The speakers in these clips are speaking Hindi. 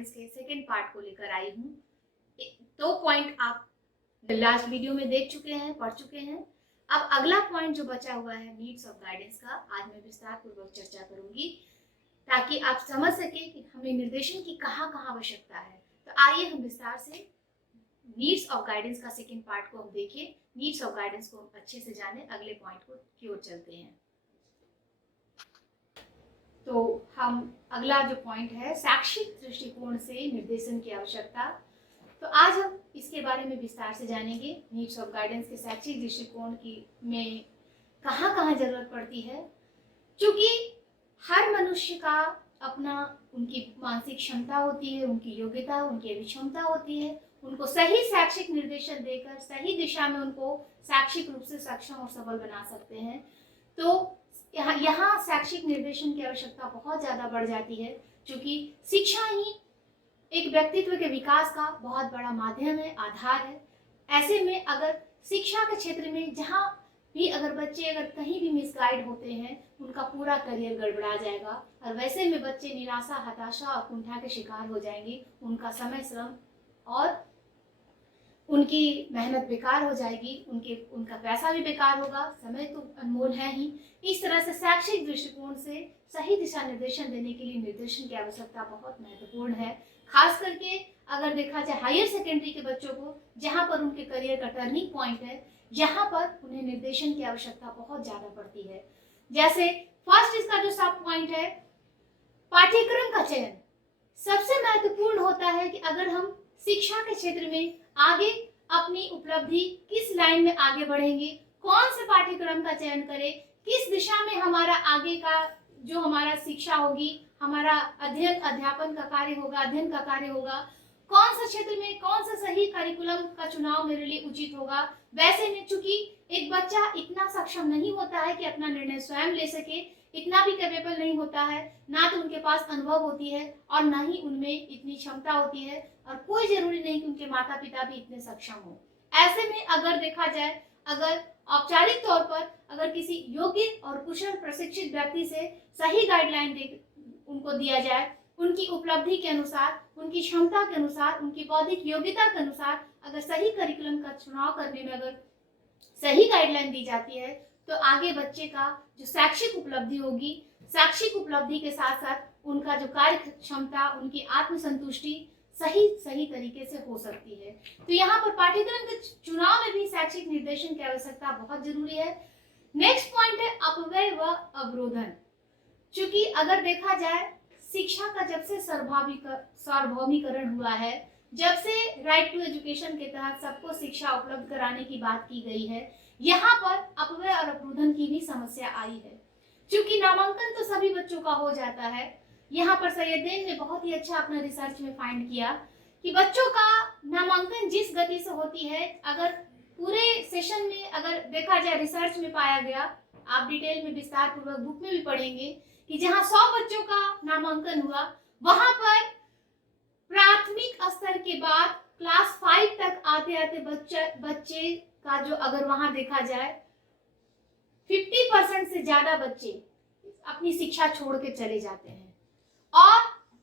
गाइडेंस के सेकेंड पार्ट को लेकर आई हूँ। 2 पॉइंट आप लास्ट वीडियो में देख चुके हैं, पढ़ चुके हैं। अब अगला पॉइंट जो बचा हुआ है नीड्स ऑफ गाइडेंस का, आज मैं विस्तार पूर्वक चर्चा करूंगी ताकि आप समझ सके कि हमें निर्देशन की कहाँ कहाँ आवश्यकता है। तो आइए हम विस्तार से नीड्स ऑफ गाइडेंस का सेकेंड पार्ट को हम देखें, नीड्स ऑफ गाइडेंस को हम अच्छे से जाने, अगले पॉइंट को की ओर चलते हैं। तो हम अगला जो पॉइंट है शैक्षिक दृष्टिकोण से निर्देशन की आवश्यकता, तो आज हम इसके बारे में विस्तार से जानेंगे। नीड्स ऑफ गाइडेंस के शैक्षिक दृष्टिकोण की में कहाँ कहाँ जरूरत पड़ती है, क्योंकि हर मनुष्य का अपना उनकी मानसिक क्षमता होती है, उनकी योग्यता, उनकी अभिक्षमता होती है। उनको सही शैक्षिक निर्देशन देकर सही दिशा में उनको शैक्षिक रूप से सक्षम और सबल बना सकते हैं। तो यहाँ शैक्षिक निर्देशन की आवश्यकता बहुत ज़्यादा बढ़ जाती है, क्योंकि शिक्षा ही एक व्यक्तित्व के विकास का बहुत बड़ा माध्यम है, आधार है। ऐसे में अगर शिक्षा के क्षेत्र में जहाँ भी अगर बच्चे अगर कहीं भी मिसगाइड होते हैं, उनका पूरा करियर गड़बड़ा जाएगा और वैसे में बच्चे निराशा, हताशा और कुंठा के शिकार हो जाएंगे। उनका समय, श्रम और उनकी मेहनत बेकार हो जाएगी, उनका पैसा भी बेकार होगा, समय तो अनमोल है ही। इस तरह से शैक्षिक दृष्टिकोण से सही दिशा निर्देशन देने के लिए निर्देशन की आवश्यकता बहुत महत्वपूर्ण है। खास करके अगर देखा जाए हायर सेकेंडरी के बच्चों को, जहाँ पर उनके करियर का टर्निंग पॉइंट है, यहाँ पर उन्हें निर्देशन की आवश्यकता बहुत ज्यादा पड़ती है। जैसे फर्स्ट इसका जो सब पॉइंट है, पाठ्यक्रम का चयन सबसे महत्वपूर्ण होता है कि अगर हम शिक्षा के क्षेत्र में आगे अपनी उपलब्धि किस लाइन में आगे बढ़ेंगे, कौन से पाठ्यक्रम का चयन करें, किस दिशा में हमारा आगे का जो हमारा शिक्षा होगी, हमारा अध्यापन का कार्य होगा, अध्ययन का कार्य होगा, कौन सा क्षेत्र में कौन सा सही करिकुलम का चुनाव मेरे लिए उचित होगा। वैसे में चूंकि एक बच्चा इतना सक्षम नहीं होता है कि अपना निर्णय स्वयं ले सके, इतना भी कैपेबल नहीं होता है, ना तो उनके पास अनुभव होती है और ना ही उनमें इतनी क्षमता होती है, और कोई जरूरी नहीं कि उनके माता पिता भी इतने सक्षम हो। ऐसे में अगर देखा जाए, अगर औपचारिक तौर पर अगर किसी योग्य और कुशल प्रशिक्षित व्यक्ति से सही गाइडलाइन उनको दिया जाए, उनकी उपलब्धि के अनुसार, उनकी क्षमता के अनुसार, उनकी बौद्धिक योग्यता के अनुसार अगर सही करिकुलम का चुनाव करने में अगर सही गाइडलाइन दी जाती है, तो आगे बच्चे का जो शैक्षिक उपलब्धि होगी, शैक्षिक उपलब्धि के साथ साथ उनका जो कार्य क्षमता, उनकी आत्मसंतुष्टि सही तरीके से हो सकती है। तो यहाँ पर पाठ्यक्रम के चुनाव में भी शैक्षिक निर्देशन की आवश्यकता बहुत जरूरी है। नेक्स्ट पॉइंट है अपव्यय व अवरोधन। चूंकि अगर देखा जाए शिक्षा का जब से सार्वभौमिकरण हुआ है, जब से राइट टू एजुकेशन के तहत सबको शिक्षा उपलब्ध कराने की बात की गई है, यहाँ पर अपव्यय और अवरोधन की भी समस्या आई है। क्योंकि नामांकन तो सभी बच्चों का हो जाता है। यहाँ पर सैयदेन ने बहुत ही अच्छा अपना रिसर्च में फाइंड किया कि बच्चों का नामांकन जिस गति से होती है, अगर पूरे सेशन में अगर देखा जाए, रिसर्च में पाया गया, आप डिटेल में विस्तार पूर्वक बुक में भी पढ़ेंगे कि जहाँ 100 बच्चों का नामांकन हुआ, वहां पर प्राथमिक स्तर के बाद क्लास 5 तक आते आते बच्चे का जो अगर वहां देखा जाए 50% से ज्यादा बच्चे अपनी शिक्षा छोड़ के चले जाते हैं। और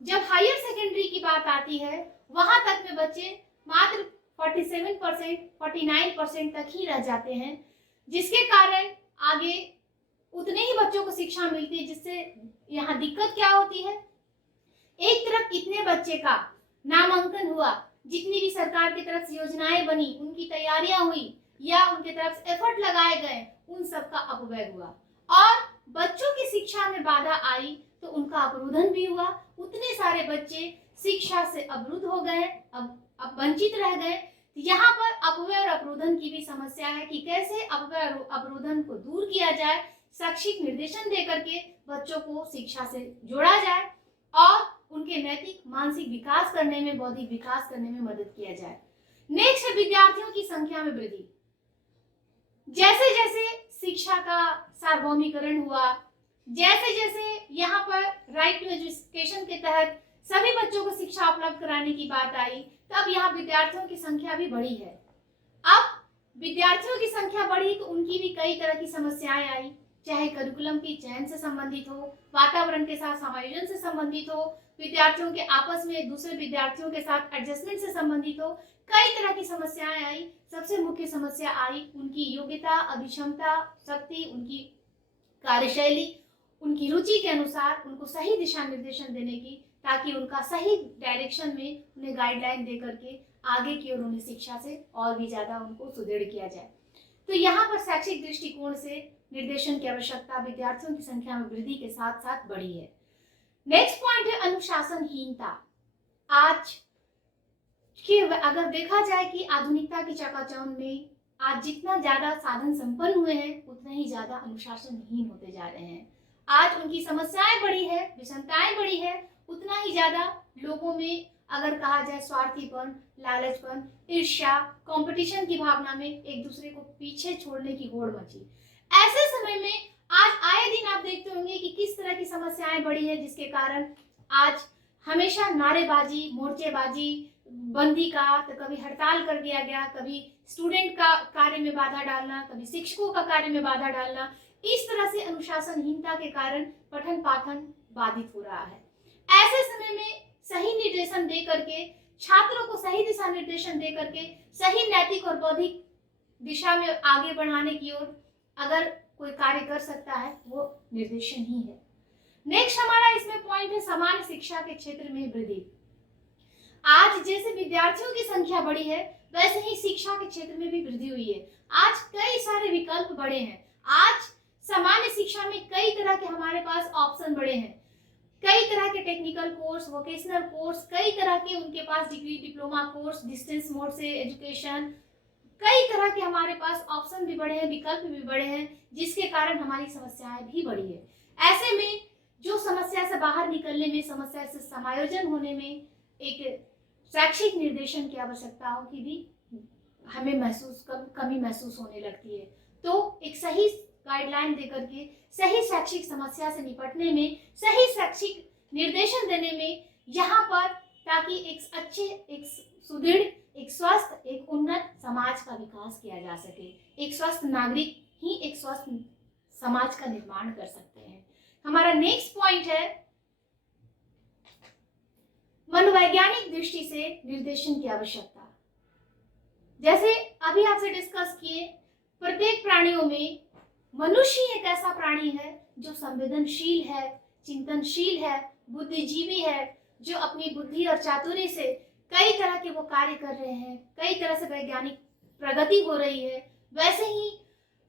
जब हायर सेकेंडरी की बात आती है, वहां तक में बच्चे मात्र 47%, 49% तक ही रह जाते हैं, जिसके कारण आगे उतने ही बच्चों को शिक्षा मिलती है। जिससे यहाँ दिक्कत क्या होती है, एक तरफ इतने बच्चे का नामांकन हुआ, जितनी भी सरकार की तरफ से योजनाएं बनी, उनकी तैयारियां हुई या उनके तरफ से एफर्ट लगाए गए, उन सब का अपव्यय हुआ और बच्चों की शिक्षा में बाधा आई तो उनका अवरोधन भी हुआ। उतने सारे बच्चे शिक्षा से अवरुद्ध हो गए, अब वंचित रह गए। यहाँ पर अपव्यय और अवरोधन की भी समस्या है कि कैसे अपव्यय और अवरोधन को दूर किया जाए, शैक्षिक निर्देशन देकर के बच्चों को शिक्षा से जोड़ा जाए और उनके नैतिक मानसिक विकास करने में, बौद्धिक विकास करने में मदद किया जाए। नेक्स्ट है विद्यार्थियों की संख्या में वृद्धि। जैसे जैसे शिक्षा का सार्वभौमिकरण हुआ, जैसे जैसे यहाँ पर राइट टू एजुकेशन के तहत सभी बच्चों को शिक्षा उपलब्ध कराने की बात आई, तब यहाँ विद्यार्थियों की संख्या भी बढ़ी है। अब विद्यार्थियों की संख्या बढ़ी तो उनकी भी कई तरह की समस्याएं आई, चाहे करिकुलम की चयन से संबंधित हो, वातावरण के साथ समायोजन से संबंधित हो, विद्यार्थियों के आपस में दूसरे विद्यार्थियों के साथ एडजस्टमेंट से संबंधित हो, कई तरह की समस्याएं आई। सबसे मुख्य समस्या आई उनकी योग्यता, अभिक्षमता, शक्ति, उनकी कार्यशैली, उनकी रुचि के अनुसार उनको सही दिशा निर्देशन देने की, ताकि उनका सही डायरेक्शन में उन्हें गाइडलाइन दे करके आगे की ओर उन्हें शिक्षा से और भी ज्यादा उनको सुदृढ़ किया जाए। तो यहाँ पर शैक्षिक दृष्टिकोण से निर्देशन की आवश्यकता विद्यार्थियों की संख्या में वृद्धि के साथ साथ बढ़ी है। नेक्स्ट पॉइंट है अनुशासनहीनता। आज कि अगर देखा जाए कि आधुनिकता की चकाचौंध में आज जितना ज्यादा साधन संपन्न हुए हैं, उतना ही ज्यादा अनुशासनहीन होते जा रहे हैं। आज उनकी समस्याएं बढ़ी है, विषमताएं बढ़ी है, उतना ही ज्यादा लोगों में अगर कहा जाए स्वार्थीपन, लालचपन, ईर्ष्या, कंपटीशन की भावना में एक दूसरे को पीछे छोड़ने की होड़ मची। ऐसे समय में आज आए दिन आप देखते होंगे कि किस तरह की समस्याएं बढ़ी है, जिसके कारण आज हमेशा नारेबाजी, मोर्चेबाजी, बंदी का, तो कभी हड़ताल कर दिया गया, कभी स्टूडेंट का कार्य में बाधा डालना, कभी शिक्षकों का कार्य में बाधा डालना। इस तरह से अनुशासनहीनता के कारण पठन पाठन बाधित हो रहा है। ऐसे समय में सही निर्देशन दे करके, छात्रों को सही दिशा निर्देशन दे करके सही नैतिक और बौद्धिक दिशा में आगे बढ़ाने की ओर अगर कोई कार्य कर सकता है, वो निर्देशन ही है। नेक्स्ट हमारा इसमें पॉइंट है समान शिक्षा के क्षेत्र में वृद्धि। आज जैसे विद्यार्थियों की संख्या बढ़ी है, वैसे ही शिक्षा के क्षेत्र में भी वृद्धि हुई है। आज कई सारे विकल्प बढ़े हैं। आज सामान्य शिक्षा में कई तरह के हमारे पास ऑप्शन बढ़े हैं। कई तरह के टेक्निकल कोर्स, वोकेशनल कोर्स, कई तरह के उनके पास degree, diploma course, distance mode से एजुकेशन, कई तरह के हमारे पास ऑप्शन भी बढ़े हैं, विकल्प भी बढ़े हैं, जिसके कारण हमारी समस्याएं भी बढ़ी है। ऐसे में जो समस्या से बाहर निकलने में, समस्या से समायोजन होने में एक शैक्षिक निर्देशन की आवश्यकताओं की भी हमें कमी महसूस होने लगती है। तो एक सही गाइडलाइन देकर के सही शैक्षिक समस्या से निपटने में, सही शैक्षिक निर्देशन देने में, यहाँ पर ताकि एक अच्छे, एक सुदृढ़, एक स्वस्थ, एक उन्नत समाज का विकास किया जा सके। एक स्वस्थ नागरिक ही एक स्वस्थ समाज का निर्माण कर सकते हैं। हमारा नेक्स्ट पॉइंट है मनोवैज्ञानिक दृष्टि से निर्देशन की आवश्यकता। जैसे अभी आपसे डिस्कस किए, प्रत्येक प्राणियों में मनुष्य एक ऐसा प्राणी है जो संवेदनशील है, चिंतनशील है, बुद्धिजीवी है, जो अपनी बुद्धि और चातुर्य से कई तरह के वो कार्य कर रहे हैं, कई तरह से वैज्ञानिक प्रगति हो रही है। वैसे ही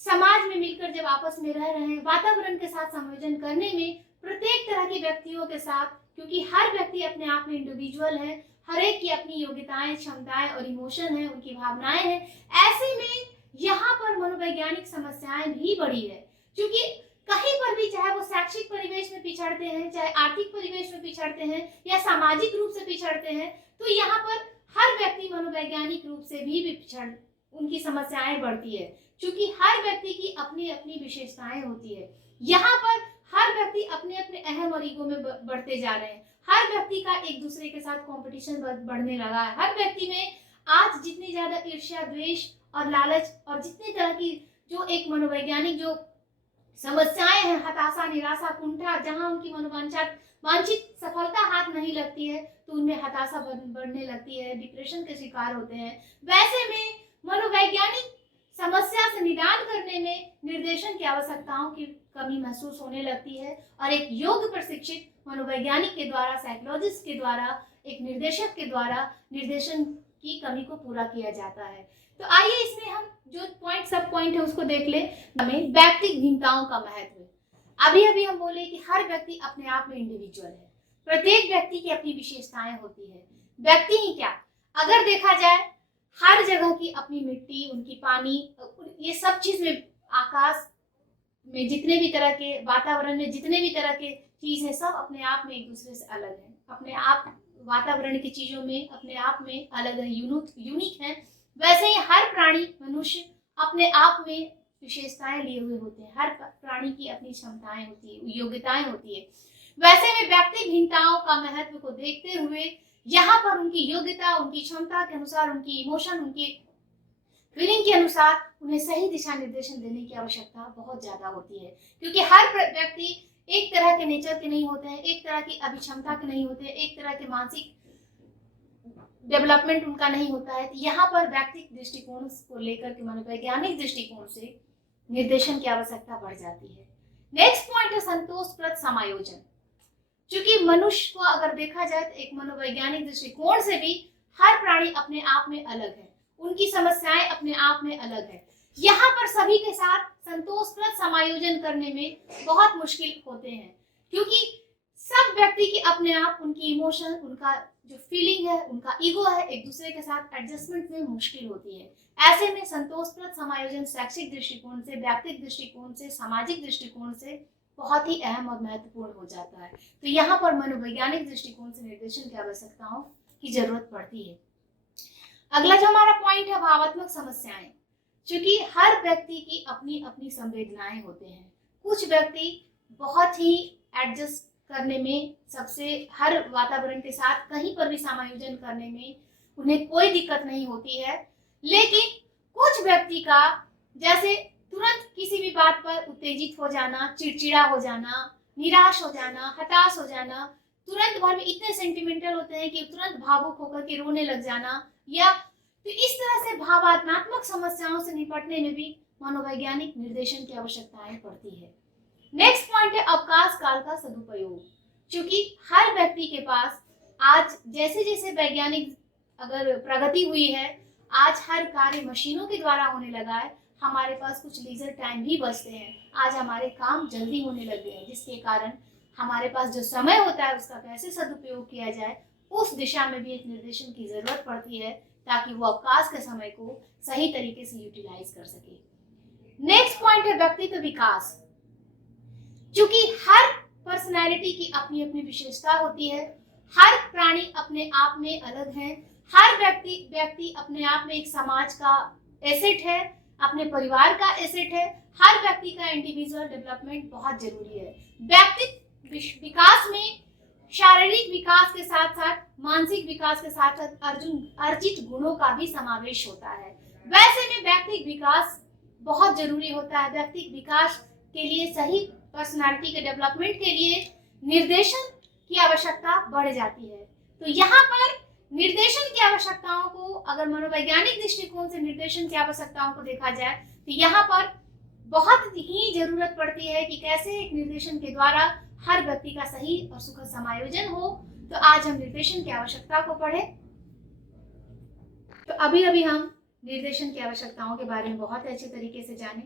समाज में मिलकर जब आपस में रह रहे हैं, वातावरण के साथ संयोजन करने में, प्रत्येक तरह के व्यक्तियों के साथ, क्योंकि हर व्यक्ति अपने आप में इंडिविजुअल है, हर एक की अपनी योग्यताएं, क्षमताएं और इमोशन है, उनकी भावनाएं हैं। ऐसे में यहाँ पर मनोवैज्ञानिक समस्याएं भी बढ़ी है, क्योंकि कहीं पर भी, चाहे वो शैक्षिक परिवेश में पिछड़ते हैं, चाहे आर्थिक परिवेश में पिछड़ते हैं, या सामाजिक रूप से पिछड़ते हैं, तो यहाँ पर हर व्यक्ति मनोवैज्ञानिक रूप से भी पिछड़, उनकी समस्याएं बढ़ती है, क्योंकि हर व्यक्ति की अपनी अपनी विशेषताएं होती है। यहाँ पर हर व्यक्ति अपने अपने अहम और ईगो में बढ़ते जा रहे हैं। हर व्यक्ति का एक दूसरे के साथ कंपटीशन बढ़ने लगा है। हर व्यक्ति में आज जितनी ज्यादा ईर्ष्या, द्वेष और लालच और जितनी तरह की जो एक मनोवैज्ञानिक जो समस्याएं हैं, हताशा, निराशा, कुंठा, जहां उनकी वांछित सफलता हाथ नहीं लगती है, तो उनमें हताशा बढ़ने लगती है, डिप्रेशन के शिकार होते हैं। वैसे में मनोवैज्ञानिक समस्या से निदान करने में निर्देशन की आवश्यकताओं की कमी महसूस होने लगती है, और एक योग्य प्रशिक्षित मनोवैज्ञानिक के द्वारा, साइकोलॉजिस्ट के द्वारा, एक निर्देशक के द्वारा निर्देशन की कमी को पूरा किया जाता है। तो आइए इसमें हम जो सब पॉइंट है उसको देख ले। हमें व्यक्तिगत भिन्नताओं का महत्व। अभी अभी हम बोले कि हर व्यक्ति अपने आप में इंडिविजुअल है, प्रत्येक व्यक्ति की अपनी विशेषताएं होती है। व्यक्ति ही क्या, अगर देखा जाए हर जगह की अपनी मिट्टी, उनकी पानी, ये सब चीज में, आकाश में जितने भी तरह के, वातावरण में जितने भी तरह के चीज है, सब अपने आप में एक दूसरे से अलग है। अपने आप वातावरण की चीजों में अपने आप में अलग है, यूनिक है। वैसे ही हर प्राणी, मनुष्य अपने आप में विशेषताएं लिए हुए होते हैं। हर प्राणी की अपनी क्षमताएं होती है, योग्यताएं होती है। वैसे में व्यक्ति भिन्नताओं का महत्व को देखते हुए यहाँ पर उनकी योग्यता, उनकी क्षमता के अनुसार, उनकी इमोशन, उनकी फीलिंग के अनुसार उन्हें सही दिशा निर्देशन देने की आवश्यकता बहुत ज्यादा होती है, क्योंकि हर व्यक्ति एक तरह के नेचर के नहीं होते हैं, एक तरह की अभिक्षमता के नहीं होते हैं, एक तरह के मानसिक डेवलपमेंट उनका नहीं होता है। तो यहाँ पर व्यक्तिगत दृष्टिकोण को लेकर के मनोवैज्ञानिक दृष्टिकोण से निर्देशन की आवश्यकता बढ़ जाती है। नेक्स्ट पॉइंट है संतोषप्रद समायोजन। क्योंकि मनुष्य को अगर देखा जाए तो एक मनोवैज्ञानिक दृष्टिकोण से भी हर प्राणी अपने आप में अलग है, उनकी समस्याएं अपने आप में अलग है। यहाँ पर सभी के साथ संतोषप्रद समायोजन करने में बहुत मुश्किल होते हैं, क्योंकि सब व्यक्ति की अपने आप उनकी इमोशन, उनका जो फीलिंग है, उनका ईगो है, एक दूसरे के साथ एडजस्टमेंट में मुश्किल होती है। ऐसे में संतोषप्रद समायोजन शैक्षिक दृष्टिकोण से, व्यक्तिगत दृष्टिकोण से, सामाजिक दृष्टिकोण से बहुत ही अहम और महत्वपूर्ण हो जाता है। तो यहाँ पर मनोवैज्ञानिक दृष्टिकोण से निर्देशन की आवश्यकताओं की जरूरत पड़ती है। अगला जो हमारा पॉइंट है भावात्मक समस्याएं। क्योंकि हर व्यक्ति की अपनी अपनी संवेदनाएं होते हैं। कुछ व्यक्ति बहुत ही एडजस्ट करने में, सबसे हर वातावरण के साथ कहीं पर भी समायोजन करने में उन्हें कोई दिक्कत नहीं होती है, लेकिन कुछ व्यक्ति का जैसे तुरंत किसी भी बात पर उत्तेजित हो जाना, चिड़चिड़ा हो जाना, निराश हो जाना, हताश हो जाना, तुरंत भर में इतने सेंटिमेंटल होते हैं कि तुरंत भावुक होकर के रोने लग जाना, या तो इस तरह से भावनात्मक समस्याओं से निपटने में भी मनोवैज्ञानिक निर्देशन की आवश्यकताएं पड़ती है। नेक्स्ट पॉइंट है अवकाश काल का सदुपयोग। क्योंकि हर व्यक्ति के पास आज जैसे जैसे वैज्ञानिक अगर प्रगति हुई है, आज हर कार्य मशीनों के द्वारा होने लगा है, हमारे पास कुछ लीजर टाइम भी बचते हैं। आज हमारे काम जल्दी होने लग गए हैं, जिसके कारण हमारे पास जो समय होता है उसका कैसे सदुपयोग किया जाए, उस दिशा में भी एक निर्देशन की जरूरत पड़ती है, ताकि वो अवकाश के समय को सही तरीके से यूटिलाइज कर सके। नेक्स्ट पॉइंट है व्यक्तित्व विकास। क्योंकि हर पर्सनैलिटी की अपनी अपनी विशेषता होती है, हर प्राणी अपने आप में अलग है, हर व्यक्ति अपने आप में एक समाज का एसेट है, अपने परिवार का एसेट है। हर व्यक्ति का इंडिविजुअल डेवलपमेंट बहुत जरूरी है। व्यक्तित्व विकास में शारीरिक विकास के साथ साथ मानसिक विकास के साथ साथ अर्जित गुणों का भी समावेश होता है। वैसे में व्यक्तिगत विकास बहुत जरूरी होता है। व्यक्तिगत विकास के लिए, सही पर्सनालिटी के डेवलपमेंट के लिए निर्देशन की आवश्यकता बढ़ जाती है। तो यहाँ पर निर्देशन की आवश्यकताओं को, अगर मनोवैज्ञानिक दृष्टिकोण से निर्देशन की आवश्यकताओं को देखा जाए, तो यहाँ पर बहुत ही जरूरत पड़ती है कि कैसे एक निर्देशन के द्वारा हर व्यक्ति का सही और सुखद समायोजन हो। तो आज हम निर्देशन की आवश्यकता को पढ़े। तो अभी हम निर्देशन की आवश्यकताओं के बारे में बहुत अच्छे तरीके से जाने।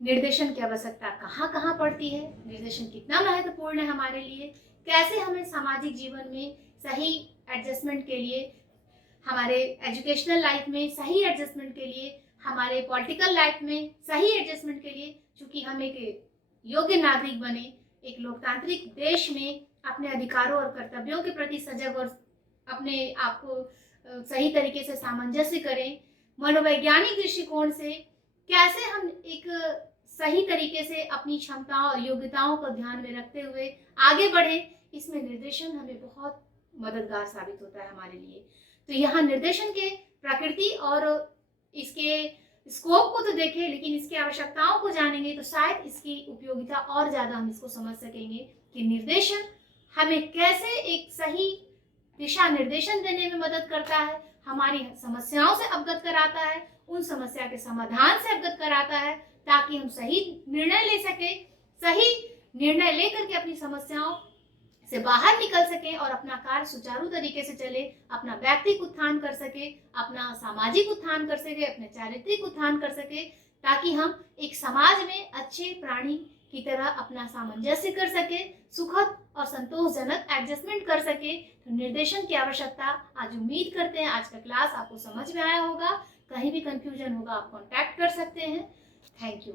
निर्देशन की आवश्यकता कहाँ कहाँ पड़ती है, निर्देशन कितना महत्वपूर्ण है हमारे लिए, कैसे हमें सामाजिक जीवन में सही एडजस्टमेंट के लिए, हमारे एजुकेशनल लाइफ में सही एडजस्टमेंट के लिए, हमारे पॉलिटिकल लाइफ में सही एडजस्टमेंट के लिए, चूंकि हम एक योग्य नागरिक बने, एक लोकतांत्रिक देश में अपने अधिकारों और कर्तव्यों के प्रति सजग और अपने आप को सही तरीके से सामंजस्य करें। मनोवैज्ञानिक दृष्टिकोण से कैसे हम एक सही तरीके से अपनी क्षमताओं और योग्यताओं को ध्यान में रखते हुए आगे बढ़े, इसमें निर्देशन हमें बहुत मददगार साबित होता है हमारे लिए। तो यहाँ निर्देशन के प्रकृति और इसके स्कोप को तो देखें, लेकिन इसकी आवश्यकताओं को जानेंगे तो शायद इसकी उपयोगिता और ज़्यादा हम इसको समझ सकेंगे कि निर्देशन हमें कैसे एक सही दिशा निर्देशन देने में मदद करता है, हमारी समस्याओं से अवगत कराता है, उन समस्या के समाधान से अवगत कराता है, ताकि हम सही निर्णय ले सकें, सही निर्णय लेकर के अपनी समस्याओं से बाहर निकल सकें और अपना कार्य सुचारू तरीके से चले, अपना व्यक्तिगत उत्थान कर सके, अपना सामाजिक उत्थान कर सके, अपने चारित्रिक उत्थान कर सके, ताकि हम एक समाज में अच्छे प्राणी की तरह अपना सामंजस्य कर सके, सुखद और संतोषजनक एडजस्टमेंट कर सके। तो निर्देशन की आवश्यकता आज उम्मीद करते हैं आज का क्लास आपको समझ में आया होगा। कहीं भी कंफ्यूजन होगा आप कांटेक्ट कर सकते हैं। Thank you.